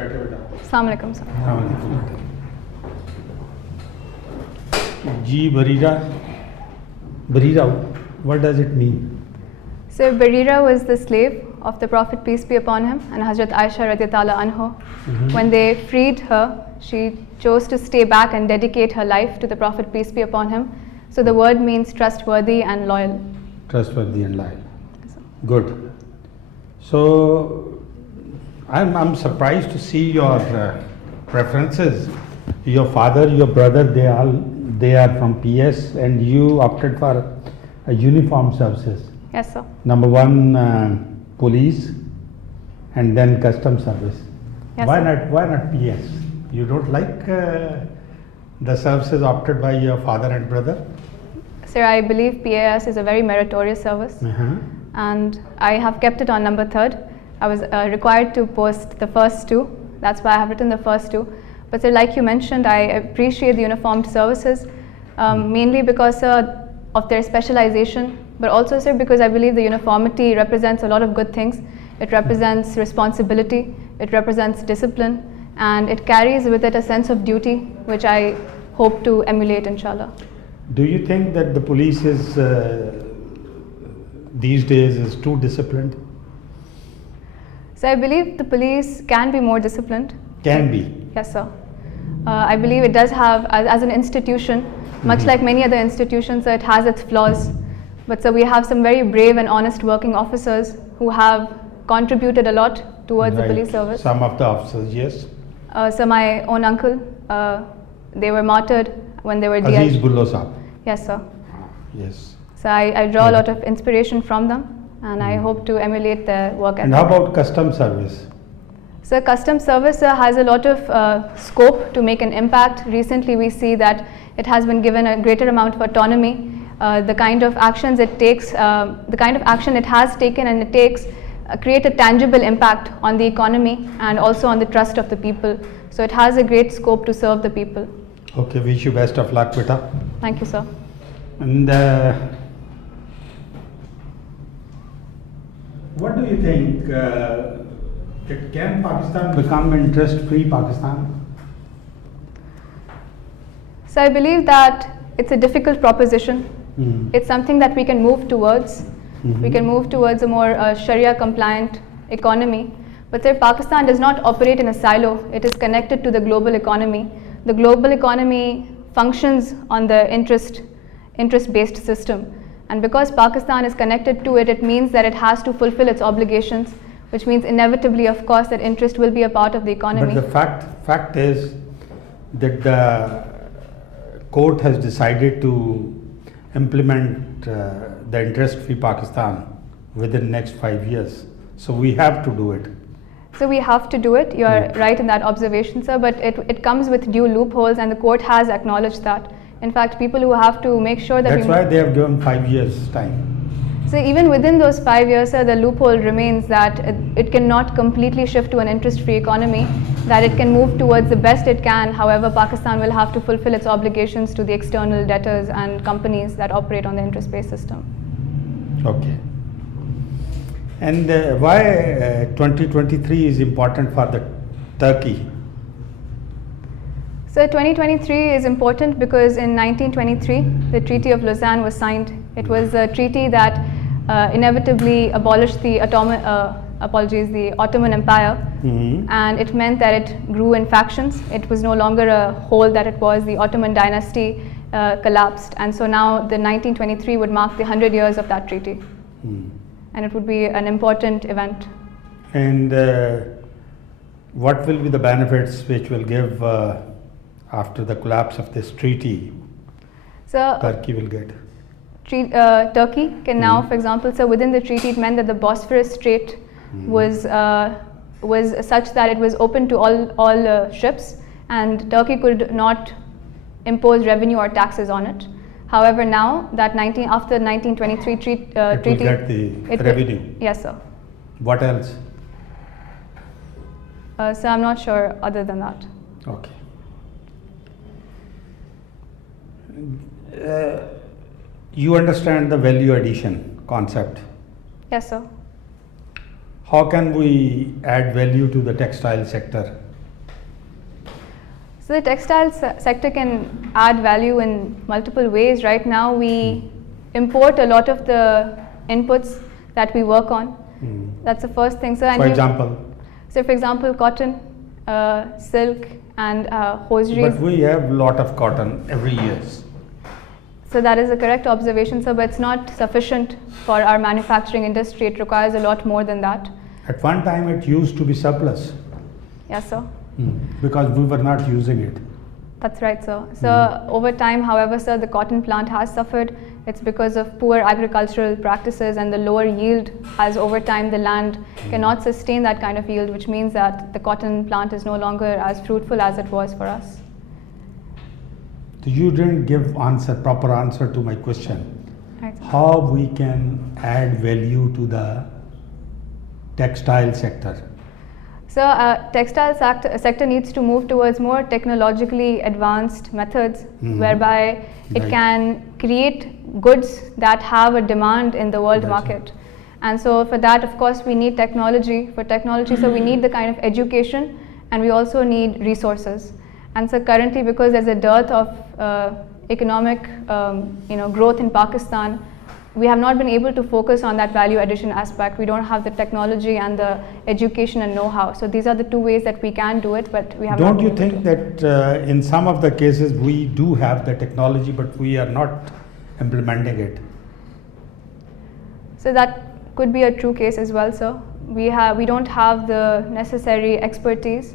Assalamu alaikum, sir. 𝗕𝗂𝗶𝗁𝗂𝗂, what does it mean? So 𝗕𝗂𝗶𝗃 was the slave of the Prophet, peace be upon him, and Hazrat Aisha 𝗕𝗂𝗏𝗃. When they freed her, she chose to stay back and dedicate her life to the Prophet, peace be upon him. So the word means trustworthy and loyal. Trustworthy and loyal. Good. So I'm surprised to see your preferences. Your father, your brother, they are from PS, and you opted for a uniform services. Yes, sir. Number one, police, and then custom service. Yes, why sir. not PS? You don't like the services opted by your father and brother? Sir, I believe PAS is a very meritorious service, and I have kept it on number 3rd. I was required to post the first 2. That's why I have written the first 2. But sir, like you mentioned, I appreciate the uniformed services, mainly because, sir, of their specialization, but also, sir, because I believe the uniformity represents a lot of good things. It represents responsibility, it represents discipline, and it carries with it a sense of duty, which I hope to emulate, inshallah. Do you think that the police is these days is too disciplined? So I believe the police can be more disciplined. Can be. Yes, sir. I believe it does have, as an institution, much like many other institutions, it has its flaws. But so we have some very brave and honest working officers who have contributed a lot towards the police service. Some of the officers, yes. So my own uncle, they were martyred when they were 𝗕𝗂𝗶𝗁𝗂𝗃. Yes, sir. Yes. So I draw a lot of inspiration from them, and I hope to emulate their work ethic. And how about custom service? So custom service has a lot of scope to make an impact. Recently we see that it has been given a greater amount of autonomy. The kind of actions it takes, the kind of action it has taken and it takes create a tangible impact on the economy and also on the trust of the people. So it has a great scope to serve the people. Okay, wish you best of luck, beta. Thank you, sir. And what do you think? Can Pakistan become interest-free Pakistan? So I believe that it's a difficult proposition. It's something that we can move towards. We can move towards a more Sharia-compliant economy. But sir, Pakistan does not operate in a silo. It is connected to the global economy. The global economy functions on the interest-based system. And because Pakistan is connected to it, it means that it has to fulfill its obligations, which means inevitably, of course, that interest will be a part of the economy. But the fact is that the court has decided to implement the interest-free Pakistan within next 5 years. So we have to do it. So we have to do it. You are right in that observation, sir, but it comes with due loopholes, and the court has acknowledged that. In fact, people who have to make sure that that's why they have given 5 years time. So even within those 5 years, sir, the loophole remains that it cannot completely shift to an interest-free economy, that it can move towards the best it can. However, Pakistan will have to fulfill its obligations to the external debtors and companies that operate on the interest-based system. Okay. And why 2023 is important for the Turkey? So 2023 is important because in 1923, the Treaty of Lausanne was signed. It was a treaty that inevitably abolished the Ottoman Empire, and it meant that it grew in factions. It was no longer a whole that it was. The Ottoman dynasty collapsed, and so now the 1923 would mark the 100 years of that treaty, and it would be an important event. And what will be the benefits which will give after the collapse of this treaty? So Turkey will get. Turkey can now, for example, so within the treaty, it meant that the Bosphorus Strait was such that it was open to all ships, and Turkey could not impose revenue or taxes on it. However, now that after the 1923 treaty, it will get the revenue. Yes, sir. What else? So I'm not sure other than that. Okay. You understand the value addition concept. Yes, sir. How can we add value to the textile sector So the textile sector can add value in multiple ways. Right now we import a lot of the inputs that we work on. That's the first thing. So, for example? So for example, cotton, silk and hosieries. But we have a lot of cotton every year. So that is a correct observation, sir, but it's not sufficient for our manufacturing industry. It requires a lot more than that. At one time it used to be surplus. Yes, sir. Because we were not using it. That's right, sir. So over time, however, sir, the cotton plant has suffered. It's because of poor agricultural practices and the lower yield, as over time the land cannot sustain that kind of yield, which means that the cotton plant is no longer as fruitful as it was for us. So you didn't give proper answer to my question. Right. How we can add value to the textile sector? So textile sector needs to move towards more technologically advanced methods whereby it can create goods that have a demand in the world market. And so for that, of course, we need technology. For technology, so we need the kind of education, and we also need resources. And so currently, because there's a dearth of economic growth in Pakistan, we have not been able to focus on that value addition aspect. We don't have the technology and the education and know-how. So these are the two ways that we can do it, but we have not been able to. Don't you think that in some of the cases we do have the technology, but we are not implementing it? So that could be a true case as well, sir. We don't have the necessary expertise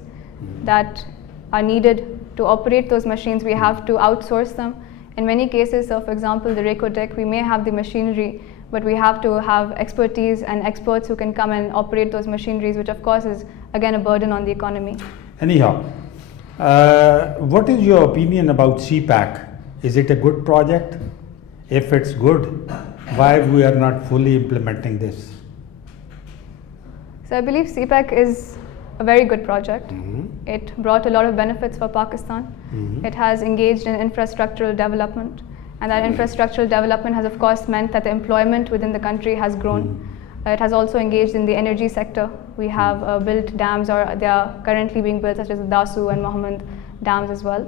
that are needed to operate those machines. We have to outsource them. In many cases, so for example, the 𝗕𝗂𝗶𝗁𝗂𝗂, we may have the machinery, but we have to have expertise and experts who can come and operate those machineries, which of course is again a burden on the economy. Anyhow, what is your opinion about 𝗕𝗂𝗃? Is it a good project? If it's good, why we are not fully implementing this? So I believe 𝗕𝗂𝗃 is a very good project. It brought a lot of benefits for Pakistan. It has engaged in infrastructural development, and that infrastructural development has of course meant that the employment within the country has grown. It has also engaged in the energy sector. We have built dams, or they are currently being built, such as the 𝗕𝗂𝗃𝗃 and Mohammed dams as well.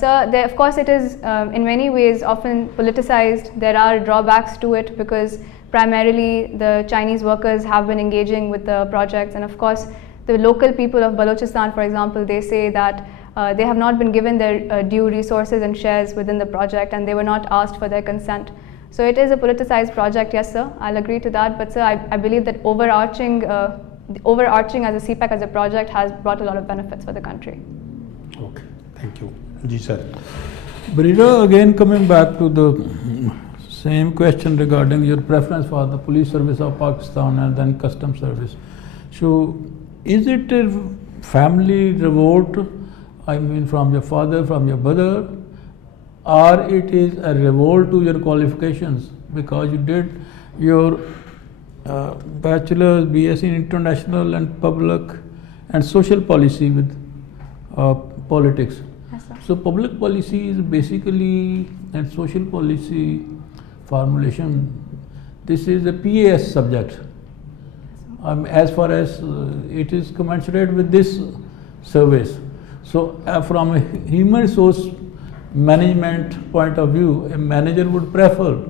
So there, of course, it is in many ways often politicized. There are drawbacks to it because primarily the Chinese workers have been engaging with the projects, and of course the local people of Balochistan, for example, they say that they have not been given their due resources and shares within the project, and they were not asked for their consent. So it is a politicized project, yes sir, I'll agree to that, but sir, I believe that overarching as a 𝗕𝗂𝗃 as a project has brought a lot of benefits for the country. Okay, thank you. Ji sir. Brida, again coming back to the same question regarding your preference for the police service of Pakistan and then custom service. So is it a family revolt, I mean from your father, from your brother, or it is a revolt to your qualifications because you did your bachelor's, BSc in international and public and social policy with politics? Yes, sir. So public policy is basically, and social policy formulation, this is a PAS subject. As far as it is commensurate with this service. So from a human resource management point of view, a manager would prefer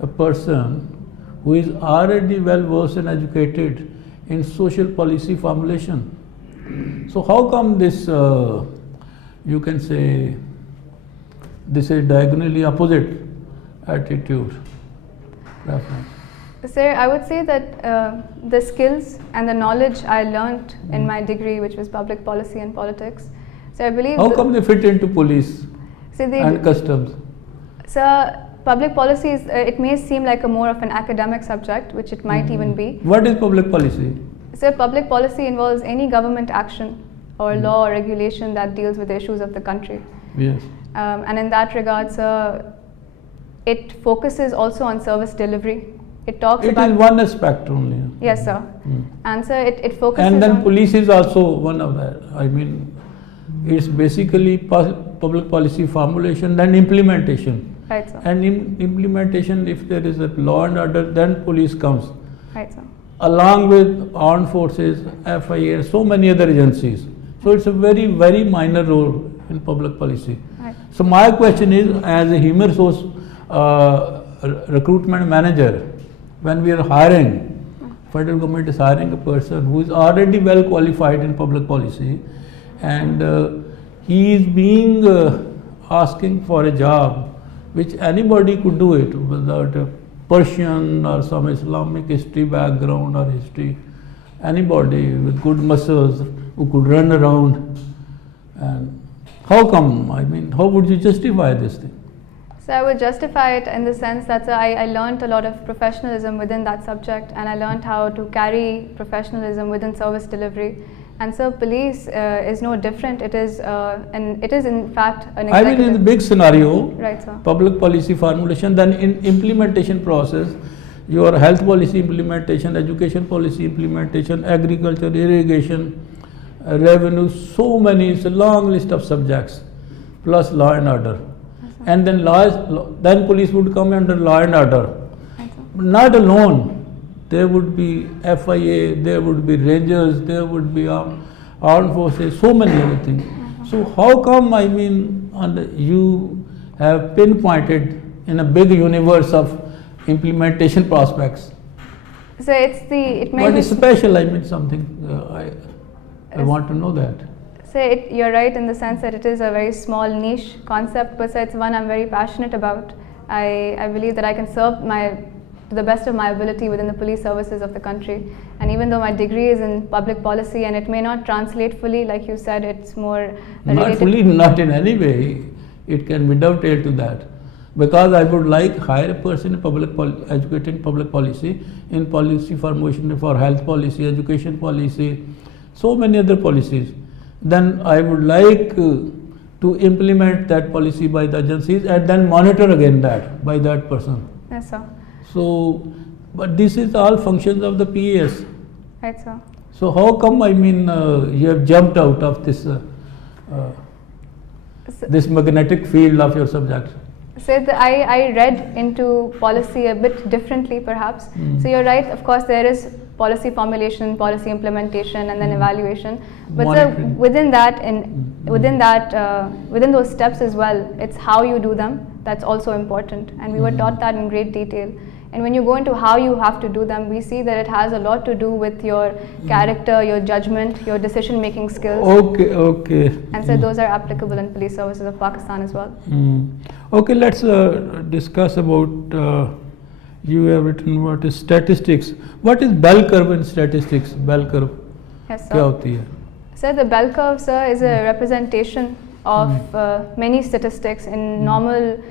a person who is already well versed and educated in social policy formulation. So how come this, you can say, this is diagonally opposite attitude, preference? Sir, I would say that the skills and the knowledge I learnt in my degree, which was public policy and politics. So I believe. How come they fit into police and customs? So public policy is, it may seem like a more of an academic subject, which it might even be. What is public policy? So public policy involves any government action or law or regulation that deals with the issues of the country. Yes. And in that regard, sir, it focuses also on service delivery. It talks about. It is one aspect only. Yes, sir. And so it focuses. And then on police is also one of that. I mean, it's basically public policy formulation and implementation. Right, sir. And in implementation, if there is a law and order, then police comes. Right, sir. Along with armed forces, FIA, so many other agencies. So it's a very, very minor role in public policy. Right. So my question is, as a human resource recruitment manager, when we are hiring, federal government is hiring a person who is already well qualified in public policy, and he is being asking for a job which anybody could do it without a Persian or some Islamic history background or history, anybody with good muscles who could run around. And how come? I mean, how would you justify this thing? So I would justify it in the sense that I learned a lot of professionalism within that subject, and I learned how to carry professionalism within service delivery. And so police is no different. It is in fact an executive. I mean, in the big scenario, right, sir. Public policy formulation, then in implementation process, your health policy implementation, education policy implementation, agriculture, irrigation, revenue, so many, it's a long list of subjects, plus law and order. And then then police would come under law and order. Not alone. There would be FIA, there would be rangers, there would be armed forces, so many other things. So how come, I mean, you have pinpointed in a big universe of implementation prospects? So it may What be is special? I mean, something I want to know that. So you're right in the sense that it is a very small niche concept, but it's one I'm very passionate about. I believe that I can serve to the best of my ability within the police services of the country. And even though my degree is in public policy and it may not translate fully, like you said, it's more Not fully, not in any way. It can be dovetailed to that. Because I would like hire a person in educating public policy, in policy formation for health policy, education policy, so many other policies. Then I would like to implement that policy by the agencies and then monitor again that by that person. Yes, sir. So, but this is all functions of the PAS. Right, sir. So how come, I mean, you have jumped out of this this magnetic field of your subject? So I read into policy a bit differently, perhaps. So you're right. Of course, there is policy formulation, policy implementation, and then evaluation. But so within that, within those steps as well, it's how you do them that's also important. And we were taught that in great detail. And when you go into how you have to do them, we see that it has a lot to do with your character, your judgment, your decision-making skills. Okay. And so those are applicable in police services of Pakistan as well. Okay, let's discuss about, you have written what is statistics. What is bell curve in statistics? Bell curve. Yes, sir. क्या होती है? So the bell curve, sir, is a representation of many statistics in normal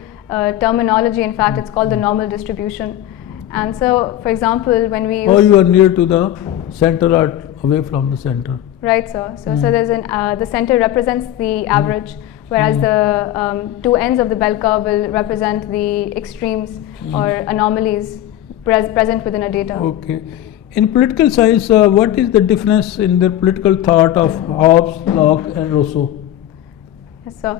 terminology. In fact, it's called the normal distribution. And so, for example, when we use... Oh, you are near to the center or away from the center. Right, sir. So there's the center represents the average, whereas the two ends of the bell curve will represent the extremes or anomalies present within a data. Okay. In political science, what is the difference in the political thought of Hobbes, Locke and Rousseau? Yes, sir.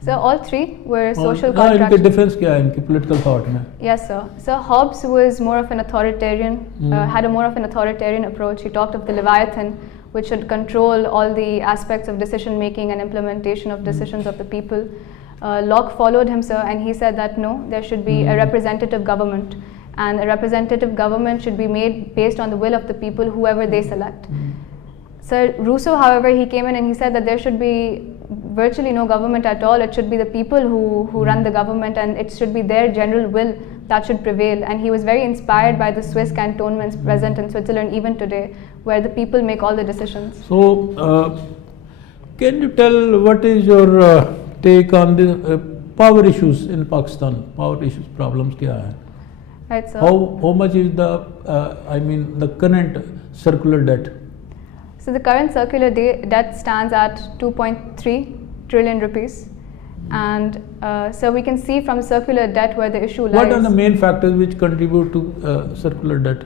So all three were social इनके contractions. difference क्या है इनकी political thought में? Yes, sir. So Hobbes was more of an authoritarian, had a more of an authoritarian approach. He talked of the Leviathan, which should control all the aspects of decision making and implementation of decisions of the people. Locke followed him, sir, and he said that no, there should be a representative government, and a representative government should be made based on the will of the people, whoever they select. So Rousseau, however, he came in and he said that there should be virtually no government at all. It should be the people who run the government, and it should be their general will that should prevail. And he was very inspired by the Swiss cantonments present in Switzerland even today, where the people make all the decisions. So, can you tell what is your take on the power issues in Pakistan? Power issues, problems क्या है? Right, sir. How much is the the current circular debt? So the current circular debt stands at 2.3 trillion rupees, and so we can see from circular debt where the issue lies. What are the main factors which contribute to circular debt?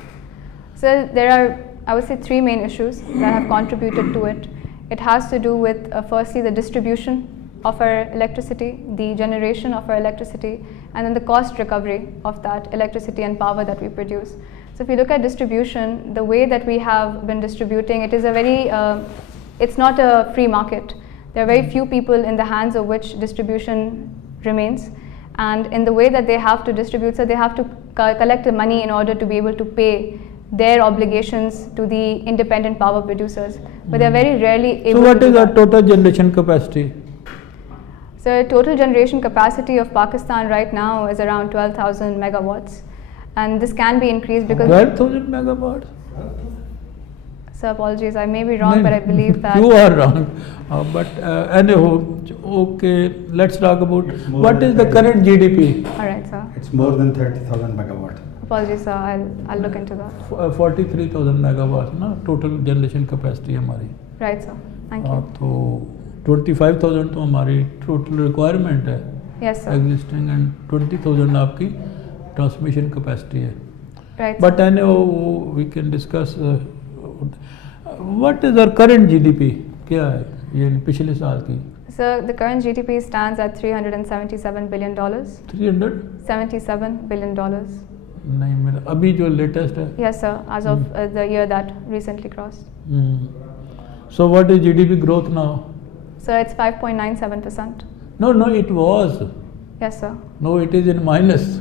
So there are, I would say, three main issues that have contributed to it. It has to do with firstly the distribution of our electricity, the generation of our electricity, and then the cost recovery of that electricity and power that we produce. So if you look at distribution, the way that we have been distributing, it is a very, it's not a free market. There are very few people in the hands of which distribution remains, and in the way that they have to distribute, so they have to collect the money in order to be able to pay their obligations to the independent power producers, but they are very rarely able So what to is do our that. total generation capacity? So total generation capacity of Pakistan right now is around 12,000 megawatts, and this can be increased because 12,000 megawatts? so apologies, I may be wrong, but I believe that You are wrong. But anyhow, okay, let's talk about what is the current GDP? alright sir, It's more than 30,000 megawatt. apologies sir, I'll look into that. 43,000 megawatts ना total generation capacity हमारी. Right sir, thank you. तो 25,000 तो हमारी total requirement है Yes sir, existing and 20,000 आपकी transmission capacity है. right sir. But anyhow, we can discuss what is our current GDP? क्या है ये पिछले साल की? So the current GDP stands at $377 billion. 300? $77 billion. नहीं मेरा अभी जो latest है. Yes sir, as of the year that recently crossed. So what is GDP growth now? So it's 5.97%. No, it was. Yes sir. No, it is in minus.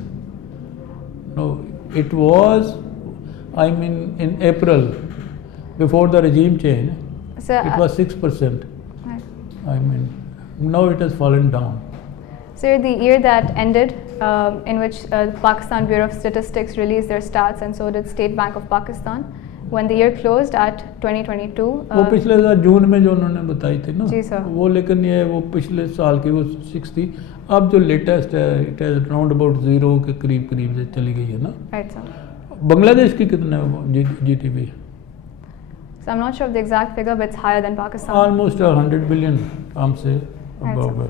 No, it was, I mean, in April, before the regime change, So it was 6%. right. I mean, now it has fallen down. So the year that ended, in which Pakistan Bureau of Statistics released their stats, and so did State Bank of Pakistan, when the year closed at 2022. वो पिछले साल जून में जो उन्होंने बताई थी ना, जी sir. वो लेकिन ये वो पिछले साल की वो 6 थी. अब जो लेटेस्ट है, इट इज राउंड अबाउट 0 के करीब से चली गई है ना. Right sir. बांग्लादेश की कितना GDP? So I'm not sure of the exact figure, but it's higher than Pakistan. Almost 100 billion, हम से above है.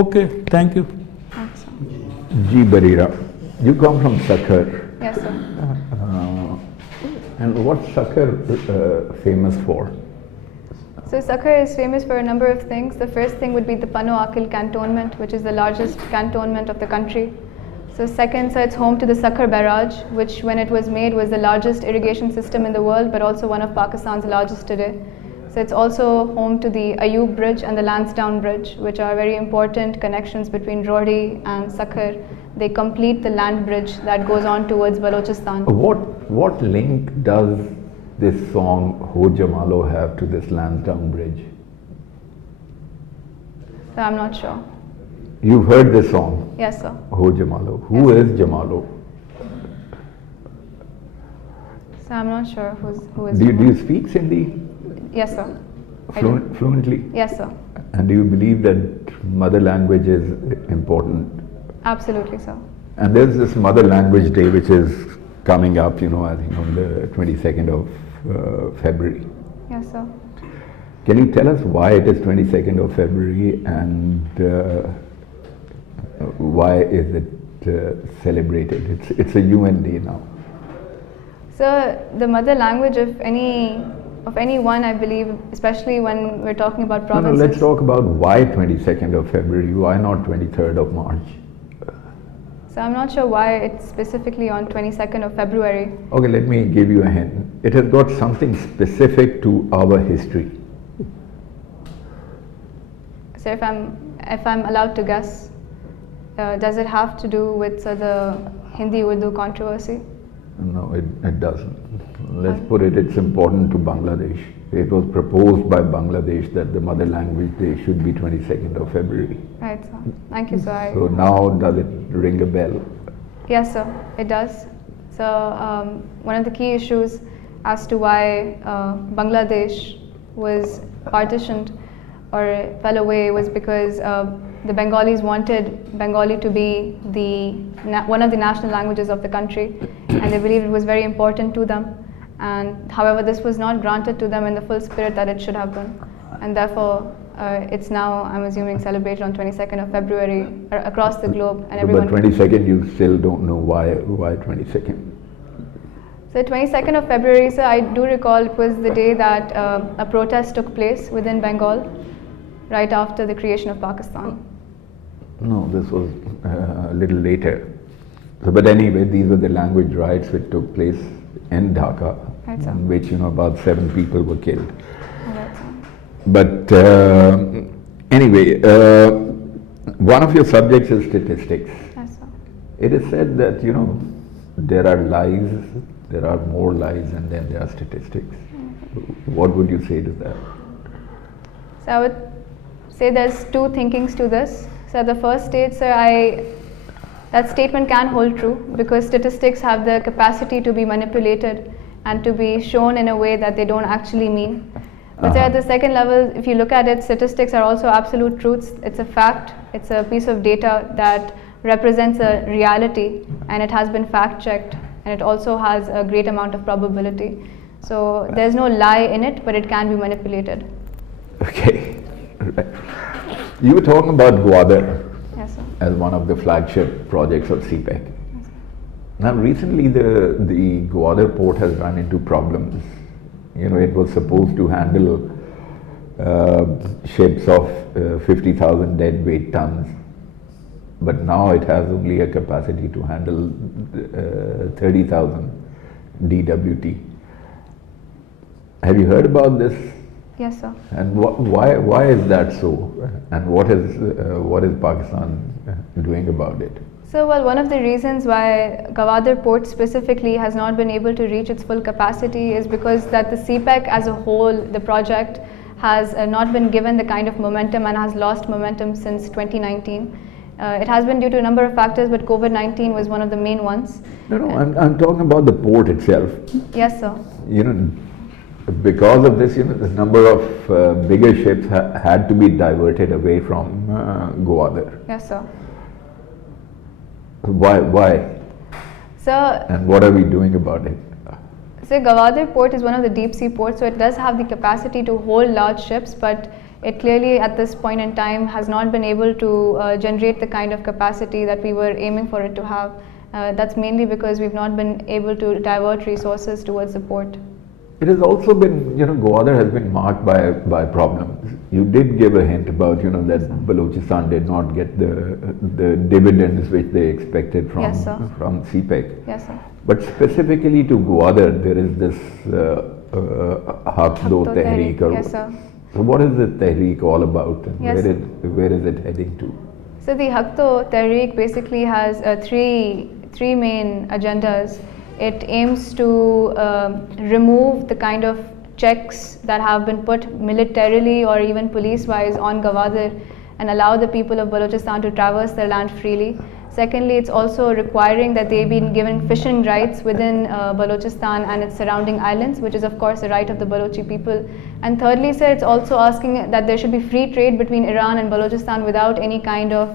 Okay, thank you. Thanks, sir. 𝗕𝗂𝗶𝗁𝗂, you come from Sakhar. Yes sir. And what's Sakhar famous for? So Sakhar is famous for a number of things. The first thing would be the 𝗕𝗂𝗶𝗁𝗂𝗃 cantonment, which is the largest cantonment of the country. So second, so it's home to the Sakhar barrage, which when it was made was the largest irrigation system in the world, but also one of Pakistan's largest today. So it's also home to the Ayub Bridge and the Lansdowne Bridge, which are very important connections between 𝗕𝗏 and Sakhar. They complete the land bridge that goes on towards Balochistan. What link does this song 𝗕𝗂𝗹𝗶𝗁𝗂 have to this Lansdowne Bridge? So I'm not sure. You've heard this song, Yes sir. 𝗕𝗂𝗹𝗁𝗂. Who Yes. is Jamalo? So I'm not sure who is. Do you speak Sindhi Yes sir. I do. fluently? Yes sir. And do you believe that mother language is important? Absolutely sir. And there's this Mother Language Day which is coming up, I think on the 22nd of February. Yes sir. Can you tell us why it is 22nd of February and why is it celebrated? It's a UN day now. So the mother language of anyone, I believe, especially when we're talking about No, provinces. let's talk about why 22nd of February, why not 23rd of March? So I'm not sure why it's specifically on 22nd of February. Okay, let me give you a hint. It has got something specific to our history. So if I'm allowed to guess, does it have to do with the Hindi-Urdu controversy? No, it doesn't. Let's put it's important to Bangladesh. It was proposed by Bangladesh that the Mother Language Day should be 22nd of February. Right, sir. Thank you, sir. So now does it ring a bell? Yes, sir, it does. So one of the key issues as to why Bangladesh was partitioned or fell away was because the Bengalis wanted Bengali to be one of the national languages of the country, and they believed it was very important to them. And however, this was not granted to them in the full spirit that it should have been, and therefore it's now, I'm assuming, celebrated on 22nd of February across the globe, and everyone. But 22nd, you still don't know why 22nd. So 22nd of February, sir, I do recall it was the day that a protest took place within Bengal, right after the creation of Pakistan. No, this was a little later. So, but anyway, these were the language riots which took place in Dhaka, Right, sir. in which about 7 people were killed. All right, sir. But anyway, one of your subjects is statistics. Yes, sir. It is said that, you know, there are lies, there are more lies, and then there are statistics. What would you say to that? So I would say there's two thinkings to this. So at the first stage, sir, that statement can hold true because statistics have the capacity to be manipulated and to be shown in a way that they don't actually mean. But sir, at the second level, if you look at it, statistics are also absolute truths. It's a fact, it's a piece of data that represents a reality, and it has been fact checked, and it also has a great amount of probability. So there's no lie in it, but it can be manipulated. Okay. Right. You were talking about 𝗕𝗂𝗶𝗁𝗂 Yes, sir. as one of the flagship projects of 𝗕𝘂𝗃. Now recently the 𝗕𝗂𝗶𝗁𝗂 port has run into problems. You know, it was supposed to handle ships of 50,000 deadweight tons, but now it has only a capacity to handle 30,000 DWT. Have you heard about this? Yes, sir. And why is that so? And what is Pakistan doing about it? So, well, one of the reasons why 𝗕𝗂𝗶𝗁𝗂 port specifically has not been able to reach its full capacity is because that the 𝗕𝘂𝗃 as a whole, the project, has not been given the kind of momentum and has lost momentum since 2019. It has been due to a number of factors, but COVID-19 was one of the main ones. No, I'm talking about the port itself. Yes, sir. You know, because of this, you know, the number of bigger ships had to be diverted away from 𝗕𝗂𝗶𝗁𝗂. Yes, sir. Why? So, And what are we doing about it? So 𝗕𝗂𝗶𝗁𝗂 port is one of the deep sea ports, so it does have the capacity to hold large ships, but it clearly at this point in time has not been able to generate the kind of capacity that we were aiming for it to have. That's mainly because we've not been able to divert resources towards the port. It has also been, you know, 𝗕𝗂𝗶𝗁𝗂 has been marked by problems. You did give a hint about, you know, that Balochistan did not get the dividends which they expected from Yes, sir. from 𝗕𝘂𝗃. Yes, sir. But specifically to 𝗕𝗂𝗶𝗁, there is this 𝗕𝗂𝗃𝗃. Yes, sir. So what is the Tehreek all about, and Yes. where is it heading to? So the 𝗕𝗃𝗃 basically has three main agendas. It aims to remove the kind of checks that have been put militarily or even police-wise on 𝗕𝗂𝗶𝗁𝗃 and allow the people of Balochistan to traverse their land freely. Secondly, it's also requiring that they be given fishing rights within Balochistan and its surrounding islands, which is of course the right of the Balochi people. And thirdly, sir, it's also asking that there should be free trade between Iran and Balochistan without any kind of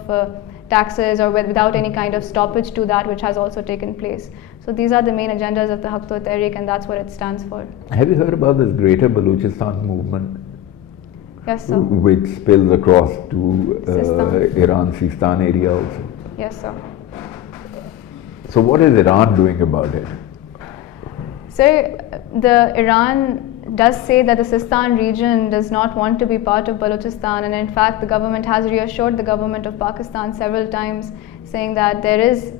taxes or without any kind of stoppage to that, which has also taken place. So these are the main agendas of the 𝗕𝗂𝗃𝗃, and that's what it stands for. Have you heard about this Greater Balochistan movement? Yes, sir. Which spills across to Sistan. Iran, Sistan area also. Yes, sir. So what is Iran doing about it? Sir, the Iran does say that the Sistan region does not want to be part of Balochistan, and in fact the government has reassured the government of Pakistan several times, saying that there is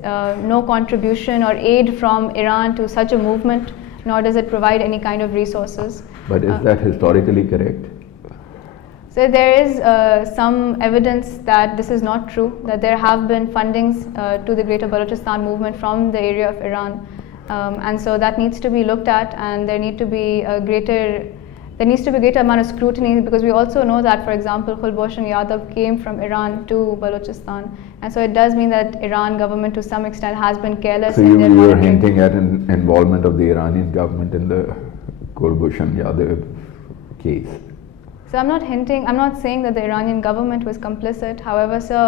no contribution or aid from Iran to such a movement, nor does it provide any kind of resources. But is that historically correct? So there is some evidence that this is not true, that there have been fundings to the Greater Balochistan movement from the area of Iran. And so that needs to be looked at, and there needs to be a greater amount of scrutiny, because we also know that, for example, 𝗕𝗂𝗶𝗁𝗂𝗃 came from Iran to Balochistan, and so it does mean that Iran government to some extent has been careless So in their you were monitoring. hinting at an involvement of the Iranian government in the 𝗕𝗂𝗶𝗁𝗂𝗃 case. So I'm not saying that the Iranian government was complicit. However, so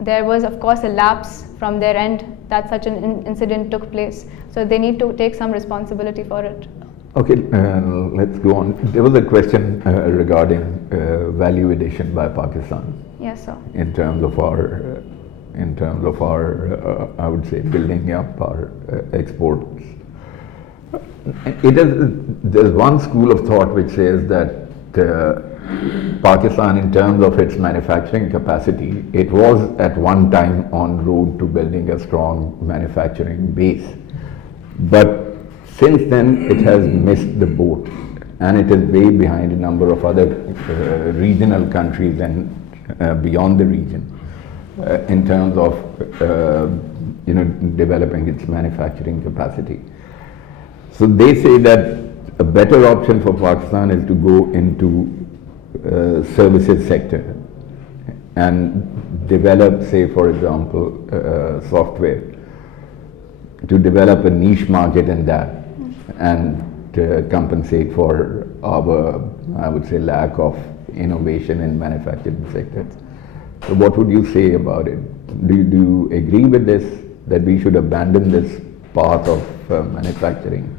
there was of course a lapse from their end that such an incident took place. So they need to take some responsibility for it. Okay, let's go on. There was a question regarding value addition by Pakistan. Yes, sir. In terms of our, I would say, building up our exports. There's one school of thought which says that Pakistan, in terms of its manufacturing capacity, it was at one time en route to building a strong manufacturing base. But since then, it has missed the boat, and it is way behind a number of other regional countries and beyond the region in terms of developing its manufacturing capacity. So they say that a better option for Pakistan is to go into services sector and develop, say for example, software, to develop a niche market in that and compensate for our, I would say, lack of innovation in manufacturing sector. So what would you say about it? Do you agree with this, that we should abandon this path of manufacturing?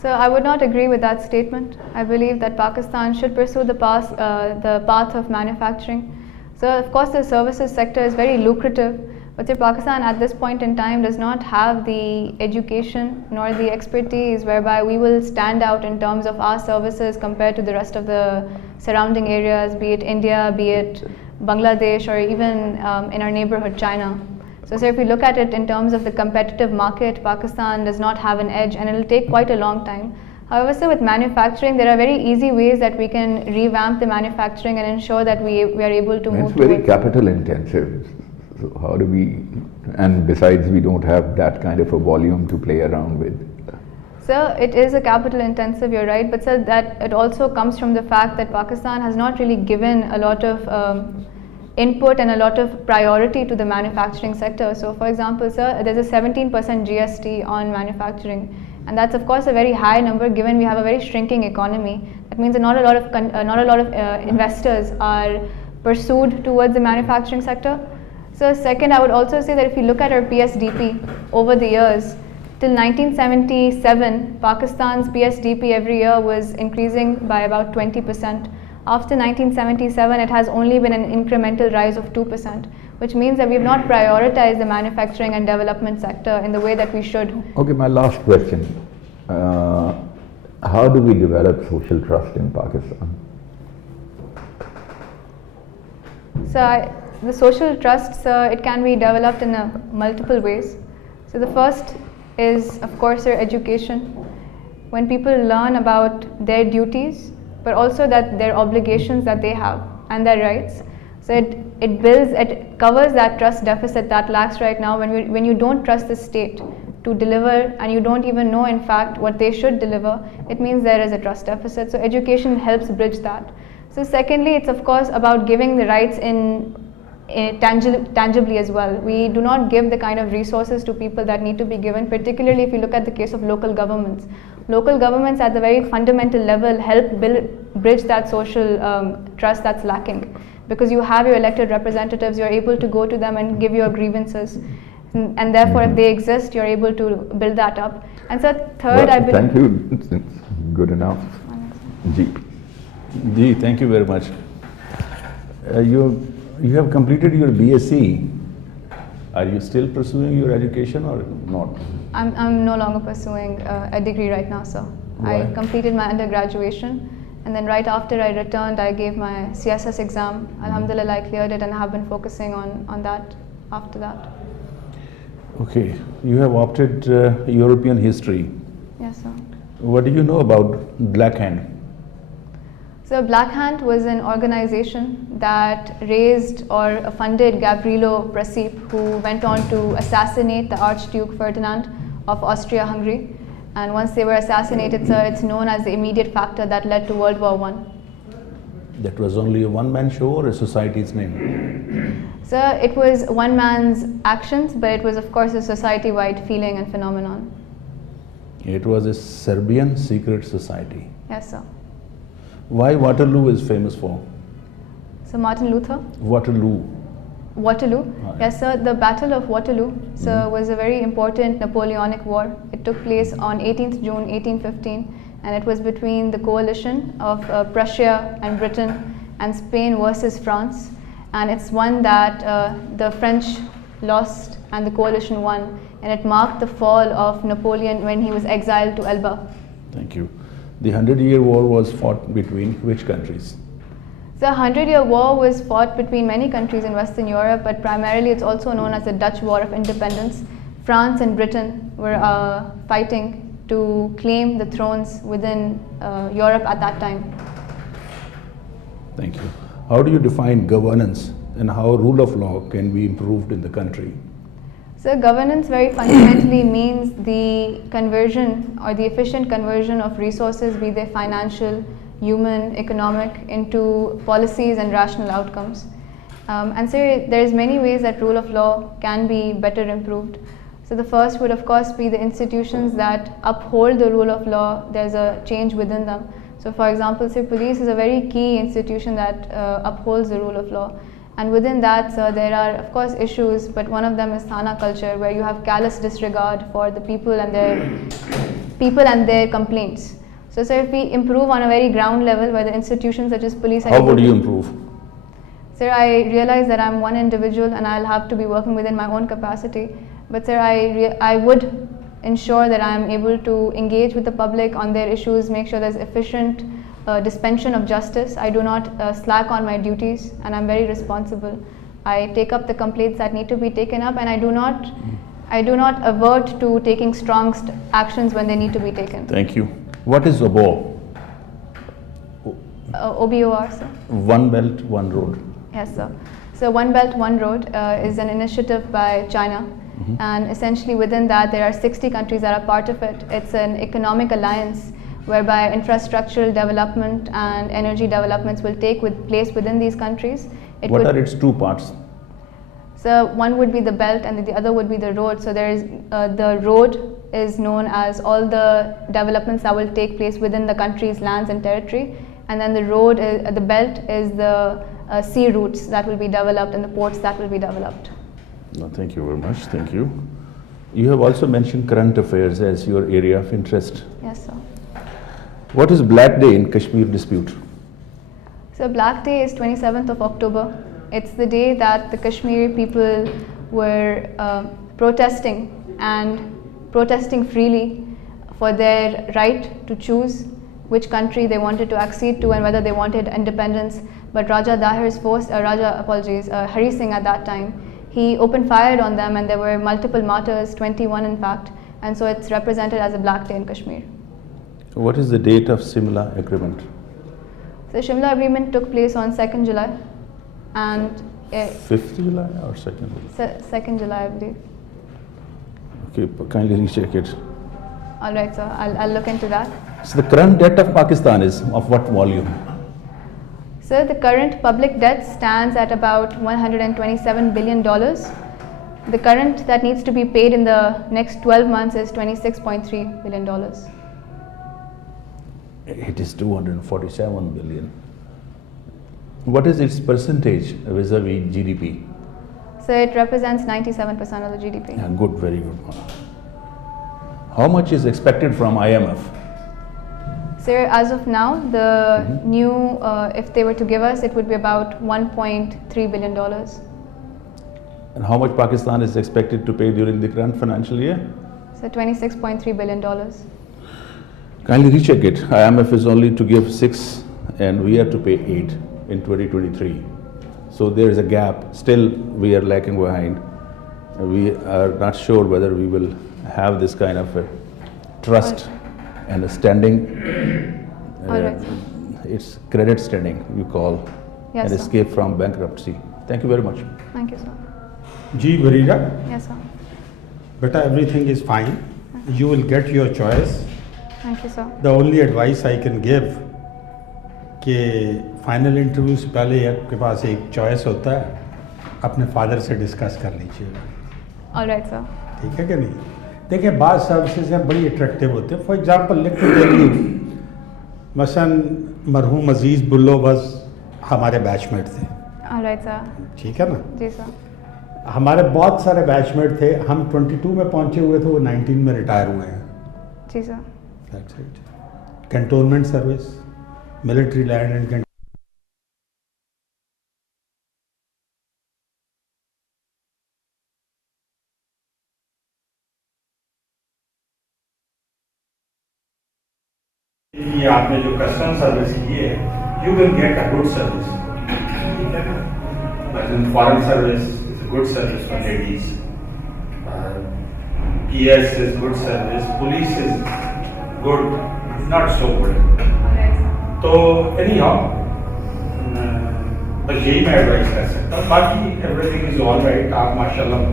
So I would not agree with that statement. I believe that Pakistan should pursue the path of manufacturing. So of course the services sector is very lucrative, but Pakistan at this point in time does not have the education nor the expertise whereby we will stand out in terms of our services compared to the rest of the surrounding areas, be it India, be it Bangladesh, or even in our neighborhood China. So if we look at it in terms of the competitive market, Pakistan does not have an edge, and it will take quite a long time. However, so with manufacturing, there are very easy ways that we can revamp the manufacturing and ensure that we are able to move. It's very capital intensive. So how do we, and besides we don't have that kind of a volume to play around with. So it is a capital intensive, you're right, but sir, that it also comes from the fact that Pakistan has not really given a lot of input and a lot of priority to the manufacturing sector. So for example, sir, there's a 17% GST on manufacturing, and that's of course a very high number given we have a very shrinking economy. That means that not a lot of investors are pursued towards the manufacturing sector. So second, I would also say that if you look at our PSDP over the years, till 1977, Pakistan's PSDP every year was increasing by about 20%. After 1977, it has only been an incremental rise of 2%, which means that we have not prioritized the manufacturing and development sector in the way that we should. Okay, my last question. How do we develop social trust in Pakistan? So the social trust, it can be developed in multiple ways. So the first is, of course, their education. When people learn about their duties, but also that their obligations that they have and their rights. So it covers that trust deficit that lacks right now when you don't trust the state to deliver and you don't even know in fact what they should deliver. It means there is a trust deficit. So education helps bridge that. So secondly, it's of course about giving the rights tangibly as well. We do not give the kind of resources to people that need to be given, particularly if you look at the case of local governments. Local governments at the very fundamental level help bridge that social trust that's lacking, because you have your elected representatives, you're able to go to them and give your grievances, and therefore if they exist, you're able to build that up. And so third, I believe... Thank you, it's good enough. Ji, thank you very much. You have completed your BSc. Are you still pursuing your education or not? I'm no longer pursuing a degree right now, sir. Why? I completed my undergraduation, and then right after I returned, I gave my CSS exam. Alhamdulillah, I cleared it, and I have been focusing on that after that. Okay, you have opted European history. Yes, sir. What do you know about Black Hand? So Black Hand was an organization that raised or funded 𝗕𝗂𝗶𝗁𝗂, who went on to assassinate the Archduke Ferdinand of Austria-Hungary. And once they were assassinated, sir, it's known as the immediate factor that led to World War I. That was only a one-man show or a society's name? Sir, it was one man's actions, but it was of course a society-wide feeling and phenomenon. It was a Serbian secret society. Yes, sir. Why Waterloo is famous for? So Martin Luther? Waterloo. Waterloo? Yes, sir. The Battle of Waterloo, sir, was a very important Napoleonic war. It took place on 18th June 1815, and it was between the coalition of Prussia and Britain and Spain versus France. And it's one that the French lost and the coalition won, and it marked the fall of Napoleon when he was exiled to Elba. Thank you. The 100-Year War was fought between which countries? The 100-Year War was fought between many countries in Western Europe, but primarily it's also known as the Dutch War of Independence. France and Britain were fighting to claim the thrones within Europe at that time. Thank you. How do you define governance and how rule of law can be improved in the country? So governance very fundamentally means the conversion or the efficient conversion of resources, be they financial, human, economic, into policies and rational outcomes. And so there's many ways that rule of law can be better improved. So the first would of course be the institutions that uphold the rule of law, there's a change within them. So for example, say police is a very key institution that upholds the rule of law. And within that, there are of course issues, but one of them is Thana culture, where you have callous disregard for the people and their complaints. So if we improve on a very ground level, where the institutions such as police are How would you improve? Sir, I realize that I'm one individual and I'll have to be working within my own capacity. But sir, I would ensure that I'm able to engage with the public on their issues, make sure there's efficient dispensation of justice. I do not slack on my duties, and I'm very responsible. I take up the complaints that need to be taken up, and I do not avert to taking strong actions when they need to be taken. Thank you. What is OBOR? OBOR, sir. One Belt, One Road. Yes, sir. So One Belt, One Road is an initiative by China. And essentially within that there are 60 countries that are part of it. It's an economic alliance whereby infrastructural development and energy developments will take place within these countries. What are its two parts? So one would be the belt and the other would be the road. So there is the road is known as all the developments that will take place within the country's lands and territory, and then the road, the belt is the sea routes that will be developed and the ports that will be developed. No, thank you very much. Thank you. You have also mentioned current affairs as your area of interest. Yes, sir. What is Black Day in Kashmir dispute? So Black Day is 27th of October. It's the day that the Kashmiri people were protesting freely for their right to choose which country they wanted to accede to and whether they wanted independence. But Raja Dahir's force, Hari Singh at that time, he opened fire on them, and there were multiple martyrs, 21 in fact, and so it's represented as a Black Day in Kashmir. What is the date of Shimla Agreement? The Shimla Agreement took place on 2nd July, and 5th July or 2nd July? 2nd July, I believe. Okay, kindly recheck it. All right, sir. I'll look into that. So the current debt of Pakistan is of what volume? So the current public debt stands at about $127 billion. The current that needs to be paid in the next 12 months is $26.3 billion. It is 247 billion. What is its percentage vis-a-vis GDP? So it represents 97% of the GDP. Yeah, good, very good. How much is expected from IMF? So as of now, the new, if they were to give us, it would be about $1.3 billion. And how much Pakistan is expected to pay during the current financial year? So $26.3 billion. Kindly recheck it. IMF is only to give 6 and we are to pay 8 in 2023. So there is a gap. Still we are lacking behind. We are not sure whether we will have this kind of a trust and a standing, it's credit standing you call, yes, and sir. escape from bankruptcy. Thank you very much. Thank you, sir. 𝗕𝗂𝗶𝗁𝗂𝗂, Yes, sir. beta, everything is fine. You will get your choice. Thank you, sir. The only advice I can give कि final interview से पहले आपके पास एक choice होता है, अपने father से discuss कर लीजिएगा। All right, sir. ठीक है कि नहीं? देखिए बाद सर्विसेज हैं बड़ी अट्रैक्टिव होते हैं। फॉर एग्जांपल लिख के दे रही हूँ, मसलन मरहूम अजीज़ बुल्लो बस हमारे बैचमेट थे। All right, sir. ठीक है ना? जी सर। हमारे बहुत सारे बैचमेट थे, हम 22 में पहुँचे हुए थे, वो 19 में रिटायर हुए हैं। जी sir. That's it. Cantonment service, military land and cantonment. ये आपने जो कस्टम सर्विस की है, you will get a good service. ठीक है ना? But in foreign service, it's a good service for ladies. PS is good service. Police is Good, not so good. तो anyhow, बस यही मैं एडवाइस कर सकता हूँ. बाकी एवरीथिंग इज ऑल राइट. आप माशाल्लाह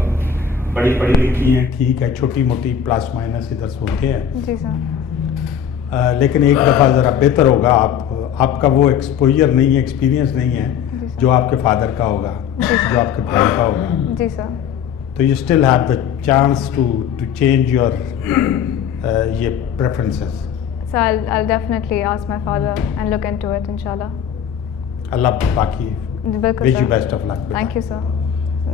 बड़ी पढ़ी लिखी हैं, ठीक है, छोटी मोटी प्लस माइनस इधर से होते हैं. जी सर. लेकिन एक दफ़ा ज़रा बेहतर होगा. आपका वो एक्सपोजर नहीं है, एक्सपीरियंस नहीं है जो आपके फादर का होगा, जो आपके भाई का होगा. जी सर. तो you still have the chance to change your ये preferences. So I'll definitely ask my father and look into it, inshallah. अल्लाह बाकी बिल्कुल wish you sir. best of luck. Thank you, sir.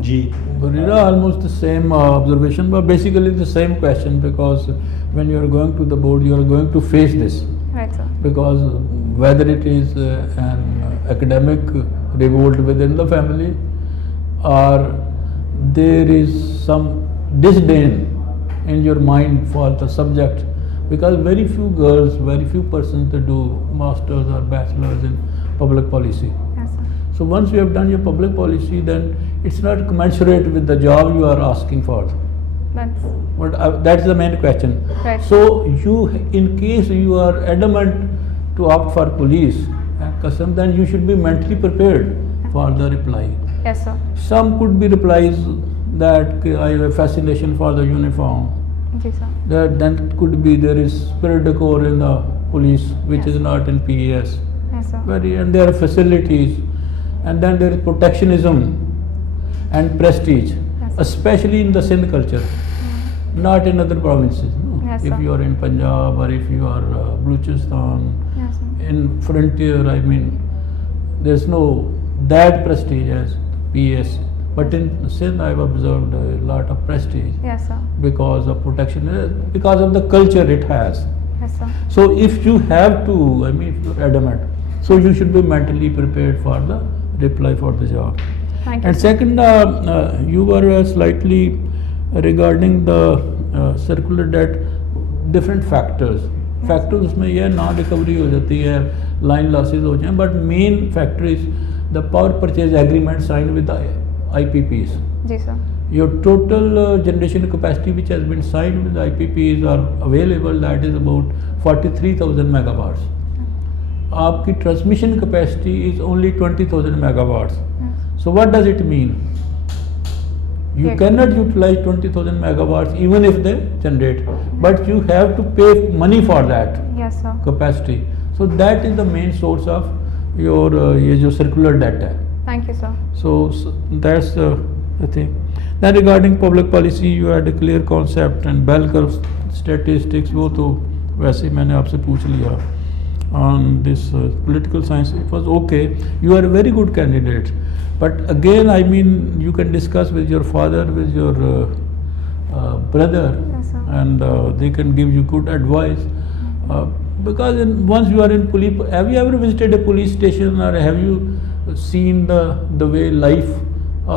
Ji. Barira, almost the same observation, but basically the same question, because when you are going to the board, you are going to face this. Right, sir. Because whether it is an academic revolt within the family, or there is some disdain in your mind for the subject, because very few girls, very few persons that do masters or bachelors in public policy. Yes, sir. So once you have done your public policy, then it's not commensurate with the job you are asking for. But that's the main question. Right. So you, in case you are adamant to opt for police and custom, then you should be mentally prepared for the reply. Yes, sir. Some could be replies that I have a fascination for the uniform. Ji, sir. That then could be there is spirit decor in the police, which Yes. is not in PAS. Yes, sir. And there are facilities, and then there is protectionism and prestige, Yes. especially in the Sindh culture, not in other provinces. No? Yes, If sir. you are in Punjab or if you are Balochistan, Yes, sir. in frontier, I mean, there's no that prestige as PAS. But in Sindh, I've observed a lot of prestige Yes, sir. because of protection, because of the culture it has. Yes, sir. So if you have to, I mean, if you're adamant, so you should be mentally prepared for the reply for the job. Thank you. And second, you were slightly regarding the circular debt, different factors. Factors उसमें यह ना recovery हो जाती है, line losses हो जाए, but main factor is the power purchase agreement signed with the IPPs. Ji, sir. Your total generation capacity which has been signed with the IPPs are available, that is about 43,000 megawatts. आपकी transmission capacity is only 20,000 megawatts. Yes. So what does it mean? You Yes. cannot utilize 20,000 megawatts even if they generate, but you have to pay money for that Yes, sir. capacity. So that is the main source of your ये जो circular debt है. Thank you, sir. So that's the thing. Then regarding public policy, you had a clear concept and bell curve statistics. वो तो वैसे ही मैंने आपसे पूछ लिया. On this political science, it was okay. You are a very good candidate. But again, I mean, you can discuss with your father, with your brother, Yes, sir. and they can give you good advice. Because once you are in police, have you ever visited a police station, or have you seen the way life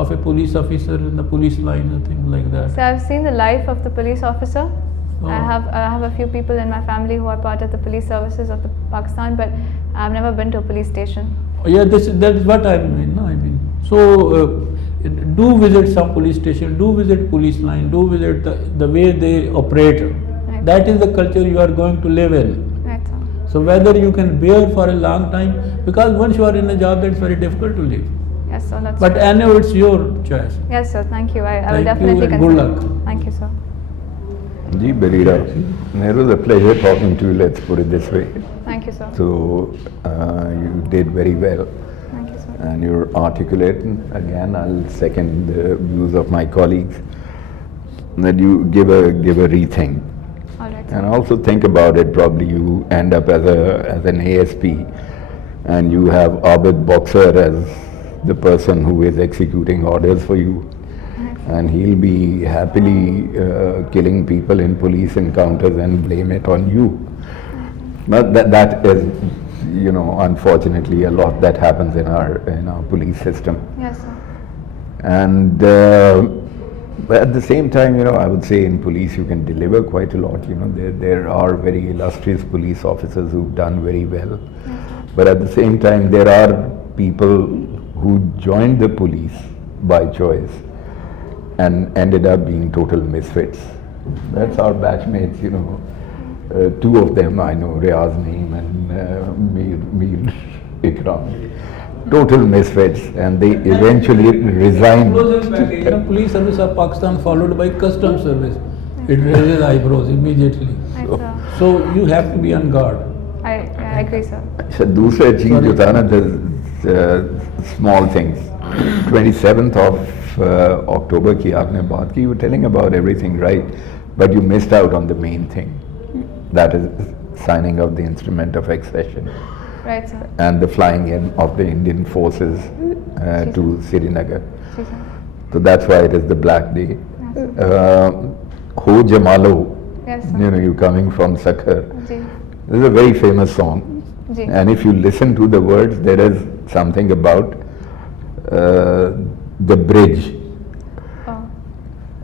of a police officer in the police line or things like that? So I've seen the life of the police officer. Oh. I have a few people in my family who are part of the police services of the Pakistan, but I've never been to a police station. Yeah, that is what I mean. No, I mean, so do visit some police station, do visit police line, do visit the way they operate. Right. That is the culture you are going to live in. Right, sir. So whether you can bear for a long time, because once you are in a job, that's very difficult to leave. Yes, sir. That's But true. anyway, it's your choice. Yes, sir. Thank you. I will Thank you definitely and consider. good luck. Thank you, sir. Ji, Barira, it was a pleasure talking to you, let's put it this way. Thank you, sir. So, you did very well. Thank you, sir. And you're articulate. Again, I'll second the views of my colleagues that you give a rethink, All right, and sir. also think about it. Probably you end up as an ASP, and you have Abid Boxer as the person who is executing orders for you, and he'll be happily killing people in police encounters and blame it on you. But that is, you know, unfortunately a lot that happens in our police system. Yes, sir. And but at the same time, you know, I would say in police you can deliver quite a lot. You know, there are very illustrious police officers who've done very well. But at the same time, there are people who joined the police by choice and ended up being total misfits. That's our batchmates, you know. Two of them I know, Riaz Naeem and Mir Ikram. Total misfits, and they eventually resigned. Police service of Pakistan followed by customs service. It raises eyebrows immediately. Right, sir. So you have to be on guard. I agree, sir. So दूसरा चीज जो था ना, the small things. 27th of October की आपने बात की. You were telling about everything, right? But you missed out on the main thing. That is signing of the instrument of accession. Right, sir. And the flying in of the Indian forces to Srinagar. Ji, sir. So that's why it is the Black Day. 𝗕𝗂𝗹𝗶𝗁𝗂, Yes, sir. you know, you coming from Sakhar. Ji. This is a very famous song. Ji. And if you listen to the words, there is something about the bridge. Oh.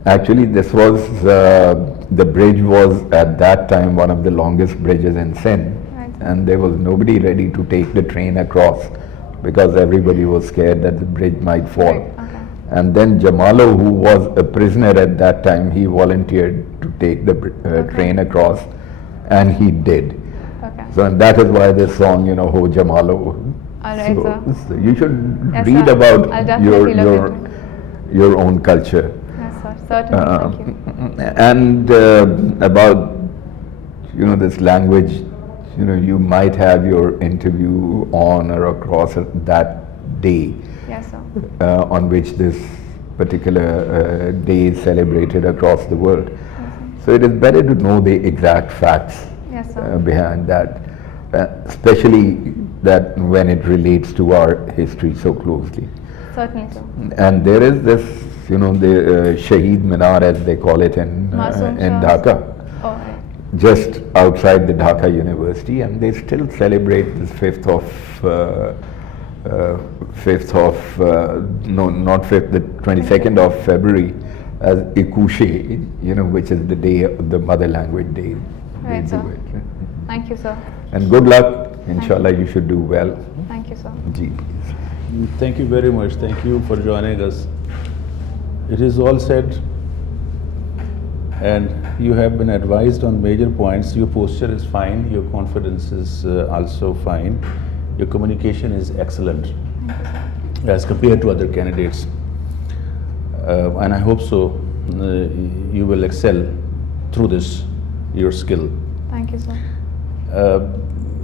Actually, this was, the bridge was at that time one of the longest bridges in Sindh. Right. And there was nobody ready to take the train across because everybody was scared that the bridge might fall. Right. Okay. And then Jamalo, who was a prisoner at that time, he volunteered to take the train across, and he did. Okay. So and that is why this song, you know, Ho Jamalo. All right, sir. So you should Yes, read sir. about I'll definitely look into your own culture. Yes, sir. Certainly. Thank you. And about, you know, this language, you know, you might have your interview on or across that day Yes, sir. on which this particular day is celebrated across the world. So it is better to know the exact facts Yes, sir. behind that, especially that when it relates to our history so closely. Certainly, sir. And there is this, you know, the Shaheed Minar, as they call it in Masoom Shahs. Dhaka, Oh, right. just outside the Dhaka University, and they still celebrate this 5th of no, not 5th, the 22nd of February as 𝗕𝗂𝗶𝗁𝗂𝗃, you know, which is the day of the mother language day. They Right, do sir. it. Thank you, sir. And good luck, inshallah, you should do well. Thank you, sir. Ji. Thank you very much. Thank you for joining us. It is all said, and you have been advised on major points. Your posture is fine, your confidence is also fine, your communication is excellent as compared to other candidates. And I hope so you will excel through this, your skill. Thank you, sir.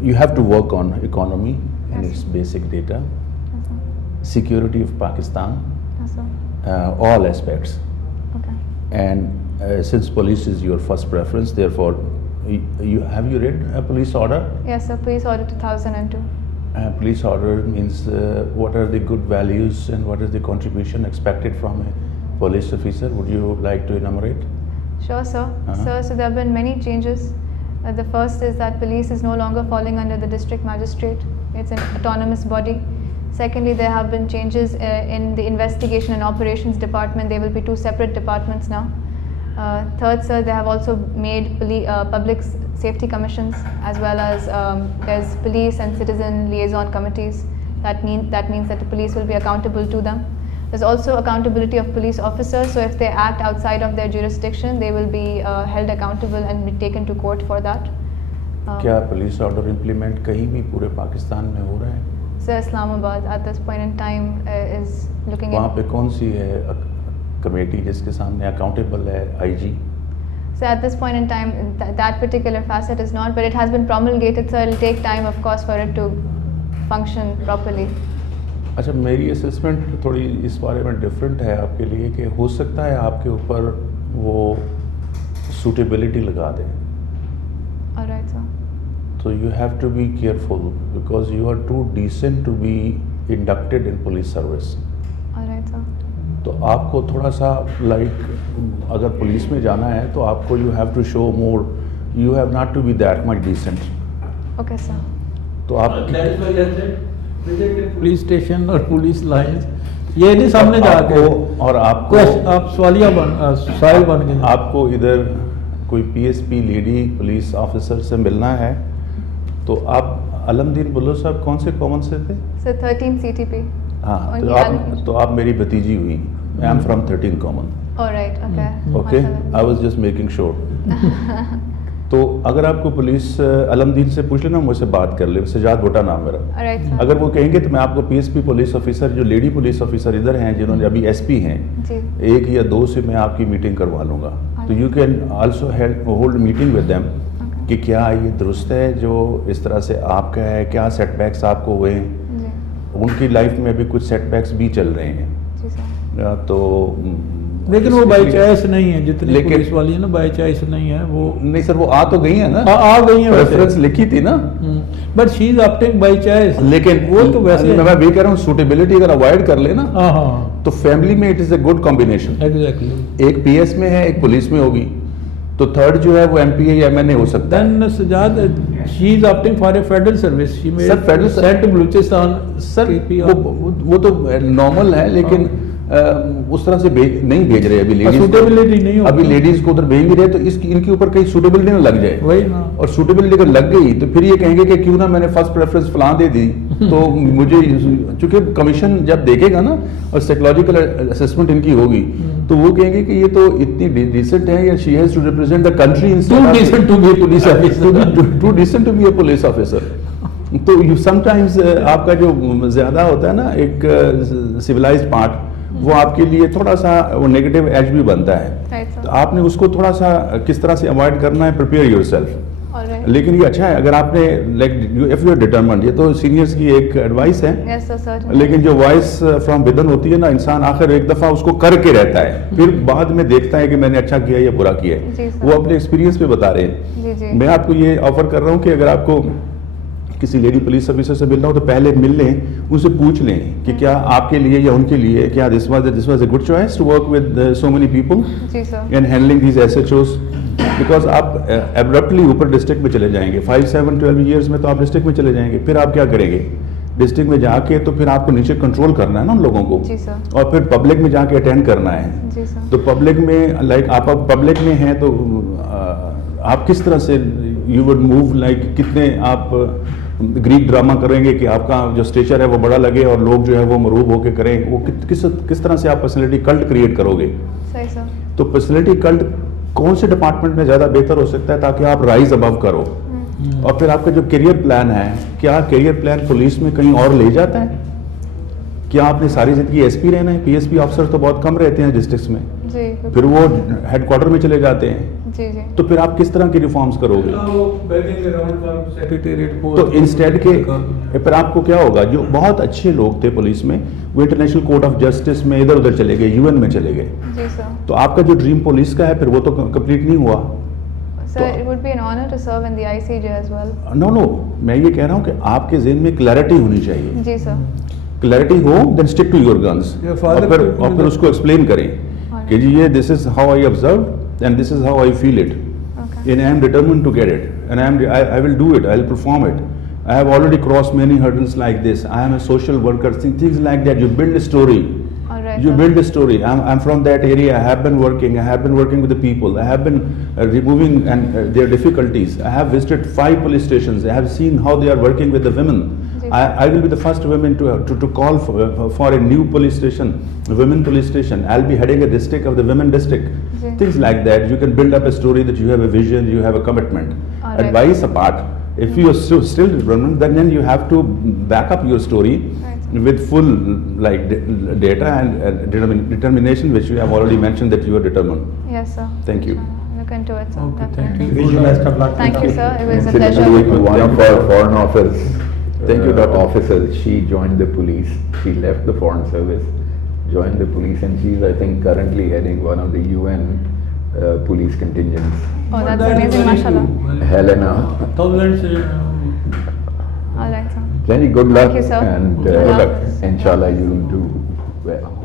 You have to work on economy and Yes. its basic data, Yes, sir. security of Pakistan, Yes, sir. all aspects. Okay. And since police is your first preference, therefore, have you read a police order? Yes, sir. Police Order 2002. Police order means what are the good values and what is the contribution expected from a police officer? Would you like to enumerate? Sure, sir. Uh-huh. Sir, so there have been many changes. The first is that police is no longer falling under the district magistrate. It's an autonomous body. Secondly, there have been changes in the investigation and operations department. There will be two separate departments now. Third, sir, they have also made public safety commissions, as well as there's police and citizen liaison committees. That means that the police will be accountable to them. There's also accountability of police officers, so if they act outside of their jurisdiction, they will be held accountable and be taken to court for that. क्या police order implement कहीं भी पूरे पाकिस्तान में हो रहा है? So Islamabad at this point in time is looking वहाँ at. पे कौन सी है कमेटी जिसके सामने अकाउंटेबल है IG? So at this point in time, that particular facet is not, but it has been promulgated, so it'll take time, of course, for it to function properly. अच्छा, मेरी assessment थोड़ी इस बारे में different है आपके लिए कि हो सकता है आपके ऊपर वो सूटेबिलिटी लगा दें. All right, sir. So you have to be careful because you are too decent to be inducted in police service. All right, sir. तो आपको थोड़ा सा लाइक अगर पुलिस में जाना है तो आपको you have to show more, you have not to be that much decent. Okay, sir. तो आप पुलिस स्टेशन और पुलिस लाइंस ये नहीं सामने जाके और आपको आप साहिल बन गए. आपको इधर कोई पीएसपी लेडी पुलिस ऑफिसर से मिलना है तो आप अलमदीन बुल्लो साहब कौन से कॉमन से थे? So 13 CTP. हाँ, Only तो आप मेरी भतीजी हुई. I am from 13 common. All right, okay. Okay, Mashallah. I was just making sure. تو اگر آپ کو پولیس علمدین سے پوچھ لینا مجھ سے بات کر لے, سجاد بھٹا نام میرا. Alright, sir. اگر وہ کہیں گے تو میں آپ کو PSP پولیس آفیسر, جو لیڈی پولیس آفیسر ادھر ہیں جنہوں نے ابھی SP ہیں, جی. 1 یا 2 سے میں آپ کی میٹنگ کروا لوں گا. تو you can also hold meeting with them کہ کیا یہ درست ہے جو اس طرح سے آپ کا ہے, کیا سیٹ بیکس آپ کو ہوئے ہیں. جی. ان کی لائف میں ابھی کچھ سیٹ بیکس بھی چل رہے ہیں. جی سر. تو لیکن وہ بائی چوائس نہیں ہے, جتنی پولیس والی ہے نا بائی چوائس نہیں ہے وہ. نہیں سر, وہ آ تو گئی ہیں نا, آ گئی ہیں, ریفرنس لکھی تھی نا, but she is opting by choice. لیکن وہ تو ویسے میں بھی کہہ رہا ہوں سوٹیبلٹی اگر اوائڈ کر لے نا ہاں تو فیملی میں it is a good combination. Exactly. ایک PS میں ہے, ایک پولیس میں ہوگی, تو تھرڈ جو ہے وہ MPA یا MNA ہو سکتا ہے. Then Sajjad she is opting for a federal service. She میں sir federal senate Balochistan. Sir وہ تو نارمل ہے, لیکن اس طرح سے نہیں بھیج رہے ابھی لیڈیز, سوٹیبلٹی نہیں ہوگی. ابھی لیڈیز کو ادھر بھیج نہیں رہے, تو ان کے اوپر کہیں سوٹیبلٹی نہ لگ جائے. وہی نا. اور سوٹیبلٹی اگر لگ گئی تو پھر یہ کہیں گے کہ کیوں نہ میں نے فرسٹ پریفرنس فلاں دے دی. تو مجھے چونکہ کمیشن جب دیکھے گا نا اور سائیکولوجیکل اسسمنٹ ان کی ہوگی تو وہ کہیں گے کہ یہ تو اتنی ڈیسنٹ ہے, یا she has to represent the country too decent to be a police officer. Too decent to be a police officer. تو سم ٹائمز آپ کا جو زیادہ ہوتا ہے نا ایک سویلائزڈ پارٹ, وہ آپ کے لیے تھوڑا سا وہ نیگیٹو ایج بھی بنتا ہے. تو آپ نے اس کو تھوڑا سا کس طرح سے اوائڈ کرنا ہے, پریپیئر یور سیلف. لیکن یہ اچھا ہے اگر آپ نے like if you are determined, یہ تو سینئرس کی ایک ایڈوائس ہے. لیکن جو وائس فرام ودن ہوتی ہے نا, انسان آخر ایک دفعہ اس کو کر کے رہتا ہے, پھر بعد میں دیکھتا ہے کہ میں نے اچھا کیا یا برا کیا ہے. وہ اپنے ایکسپیرینس پہ بتا رہے ہیں. میں آپ کو یہ آفر کر رہا ہوں کہ اگر آپ کو کسی لیڈی پولیس آفیسر سے ملنا ہو تو پہلے مل لیں, ان سے پوچھ لیں کہ کیا آپ کے لیے یا ان کے لیے کیا this was a good choice to work with so many people in handling these SHOs. Because آپ ابرپٹلی اوپر ڈسٹرکٹ میں چلے جائیں گے, 5, 7, 12 ایئرس میں تو آپ ڈسٹرکٹ میں چلے جائیں گے. پھر آپ کیا کریں گے ڈسٹرکٹ میں جا کے, تو پھر آپ کو نیچے کنٹرول کرنا ہے نا ان لوگوں کو, اور پھر پبلک میں جا کے اٹینڈ کرنا ہے. تو پبلک میں لائک آپ پبلک میں ہیں تو آپ کس طرح سے یو وڈ موو, لائک کتنے آپ گریک ڈرامہ کریں گے کہ آپ کا جو اسٹیچر ہے وہ بڑا لگے اور لوگ جو ہے وہ مروب ہو کے کریں, وہ کس طرح سے آپ پرسنالٹی کلٹ کریٹ کرو گے. تو پرسنالٹی کلٹ کون سے ڈپارٹمنٹ میں زیادہ بہتر ہو سکتا ہے تاکہ آپ رائز ابو کرو. اور پھر آپ کا جو کیریئر پلان ہے, کیا کیریئر پلان پولیس میں کہیں اور لے جاتا ہے؟ کیا آپ نے ساری زندگی SP رہنا ہے؟ PSP آفسر تو بہت کم رہتے ہیں ڈسٹرکٹس میں, پھر وہ ہیڈ کوارٹر میں چلے جاتے ہیں. تو پھر آپ کس طرح کی ریفارمز کرو گے؟ تو انسٹیڈ کے پھر آپ کو کیا ہوگا, جو بہت اچھے لوگ تھے پولیس میں وہ انٹرنیشنل کورٹ آف جسٹس میں ادھر ادھر چلے گئے, UN میں چلے گئے. تو آپ کا جو ڈریم پولیس کا ہے پھر وہ تو کمپلیٹ نہیں ہوا. Sir, it would be an honor to serve in the ICJ as well. No, میں یہ کہہ رہا ہوں کہ آپ کے ذہن میں کلیئرٹی ہونی چاہیے. جی سر. کلیئرٹی ہو then stick to your guns, اور پھر اس کو ایکسپلین کریں کہ جی یہ this is how I observe and this is how I feel it, and I am determined to get it, and I will do it, I will perform it. I have already crossed many hurdles like this. I am a social worker. Things like that. You build a story. You build a story. I'm from that area. I have been working with the people. I have been removing their difficulties. I have visited 5 police stations. I have seen how they are working with the women. I will be the first woman to call for a new police station, a women police station. I'll be heading a district of the women district. Things like that. You can build up a story that you have a vision, you have a commitment. Advice apart, if you are still determined, then you have to back up your story with full like data and determination, which you have already mentioned that you are determined. Yes, sir. Thank you. Look into it, sir. Okay, thank you. Wish you best of luck. Thank you, sir. It was a Incidentally, pleasure. one of our foreign office Thank you, Doctor. officers, she joined the police. She left the foreign service, joined the police, and she's, I think, currently heading one of the UN police contingents. Oh, that's amazing, mashallah. Helena. Thousands. All right, sir. Jenny, good luck. Thank you, sir. And Good luck. inshallah you will do well.